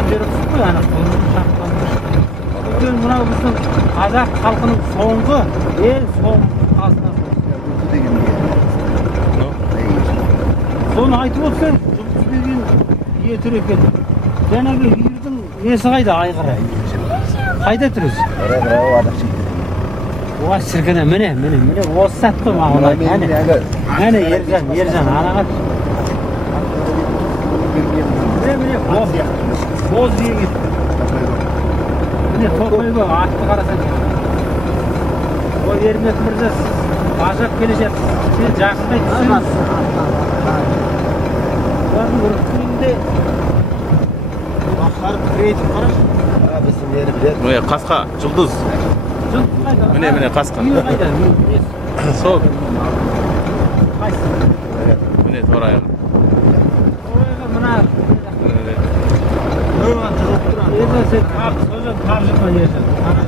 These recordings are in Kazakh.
Öğrenlerimiz bu yani. Bugün buna bizim Kazak halkının soğungu, el soğun aslında. Soğunu aytıp olsan, Жұлдыз берген етір екен. Жаңағы үйірдің несі қайда айғыры? Қайда тұрыз? Оға шіркіне, міне, осы сәтті мағылай. Мәне, Ержан, анаға түс. Міне, боз егет. Міне, тоқойға атты қарасан. О, Ермек мырза, бажап келе жатсыз. Сен жақындай түсіңіз. Олардың ұрықтығында баққарып кірейтіп қарашы. Біздің ері біледі. Міне, қасқа, Жұлдыз. Міне, қасқа. Сол. Міне, тор аяғы. Мына. Ержан, сен тап жүрма, Ержан.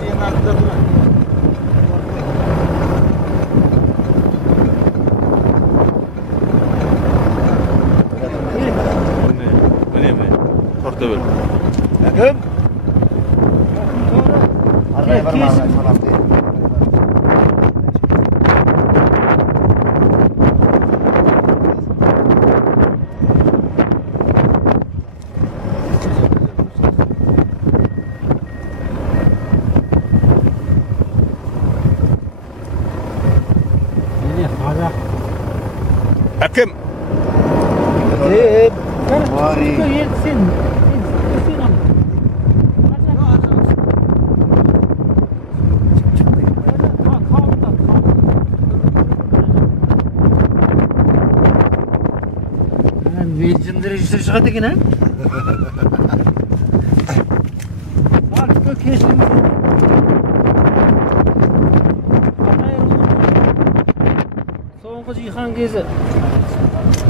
Ең артында тұра. Tortobel. Әкім? Kesіп. Міне, Қазақ. Әкім! Сен Belgian rejissör шығады екен, ә? Артқа кешіміз. Соңғы жихан кезі.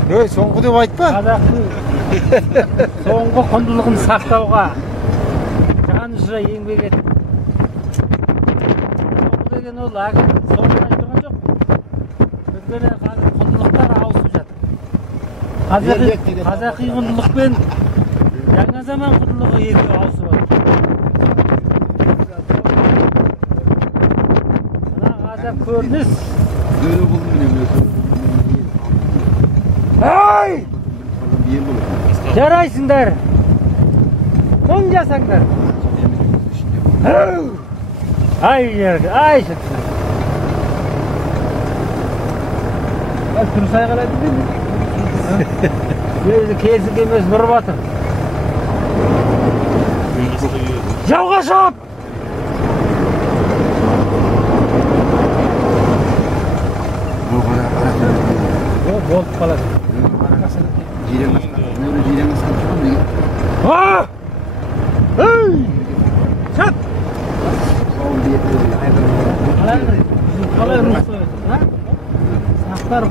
Өй, соңғы деп айтпа. Қазақтың соңғы құндылығын сақтауға жан ұшыра еңбек етті. Соңғы деген ол соңғы айтырған жоқ. Өйткені қазір құндылықтар ауысып жатыр. Қазақи құндылық пен жаңа заман құндылығы екеуі ауысып жатыр. Мына ғажап көрініс. Ай! Жарайсыңдар. Оң жасаңдар. Ай, шықсын. Тұрсай қалады деймін. Өзі кесік емес бұрып атыр. Жауға шығып! Болып қалады. Ей! Шат! Қалай рұқсат? Сақтар